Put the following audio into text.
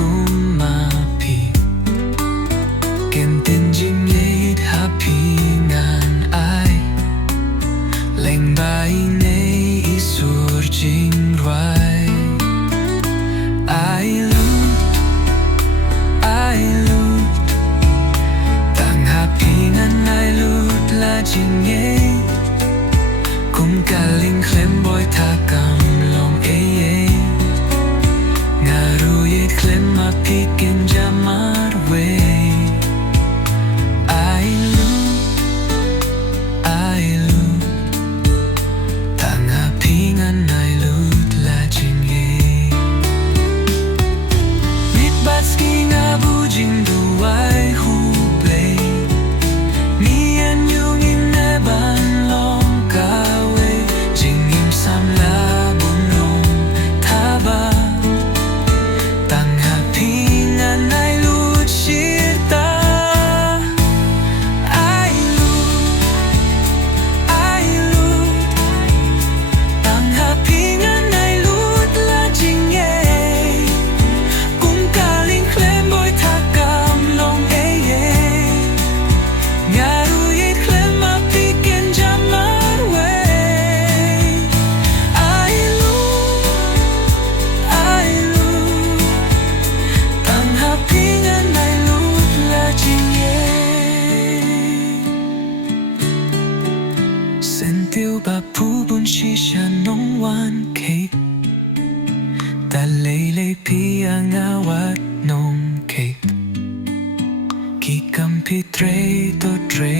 kumapi Kentin jim late happy ngan ai Leng bai nei isur jing ruai I lut Tang happy ngan I lut la jing ye Kum kaling klem boy takam long e Ngaru yet klem ma pikin jamar we I lut Tang happy ngan I lut la jing ye Mit batski nga bujing duai hu play Mi an yung in neban long kawe Jing im sam la bun long taba Tang happy ngan I lut shita I lut Tang happy ngan I lut la jing ye Kung kaling klem boy takam long ye Ngaru yit klem ma pikin jamar we I lut Tang happy ngan I lut la jing ye Sentiu ba pu bun shisha nong wan cake Ta lei lei pi ang awat nong cake Ki kam pi tre to tre